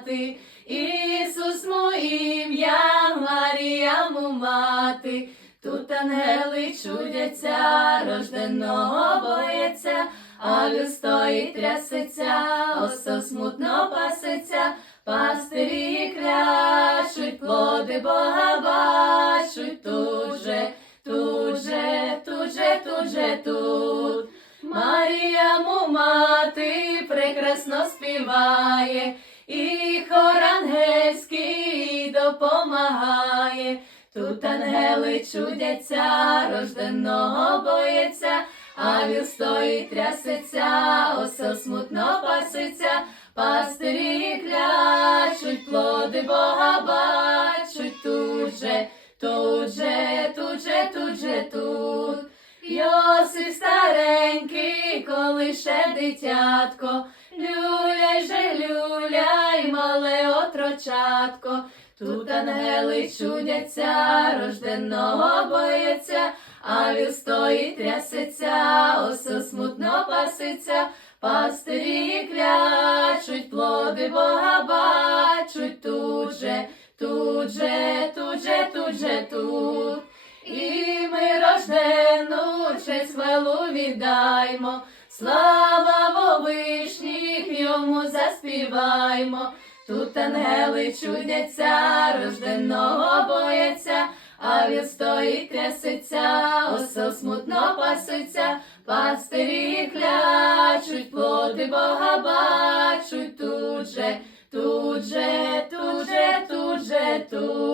мати, Ісус моїм я, Марія му мати. Тут ангели чудяться, рожденого боється, а стоїть трясеться, осел смутно пасеться, пастирі крячуть, плоди Бога бачуть, тут же, тут же, тут же, тут же, тут. Прекрасно співає, і хор ангельський допомагає. Тут ангели чудяться, рожденого боється, а віл стоїть трясеться, осел смутно паситься, пастирі клячуть, плоди Бога бачуть, тут же, тут же, тут же, тут же, тут. Йосип старенький, коли ще дитятко, люляй же, люляй, мале отрочатко. Тут ангели чудяться, рожденого боється, а віл стоїть трясеться, осел смутно паситься, пастирі клячуть, плоди Бога бачуть, тут же, тут же, тут же, тут же, тут. І ми рождену честь хвалу віддаймо, слава во вишніх заспіваймо. Тут ангели чудяться, рожденого бояться, а він стоїть трясеться, осел смутно паситься, пастирі клячуть, плоти Бога бачуть, тут же, тут же, тут же, тут же, тут.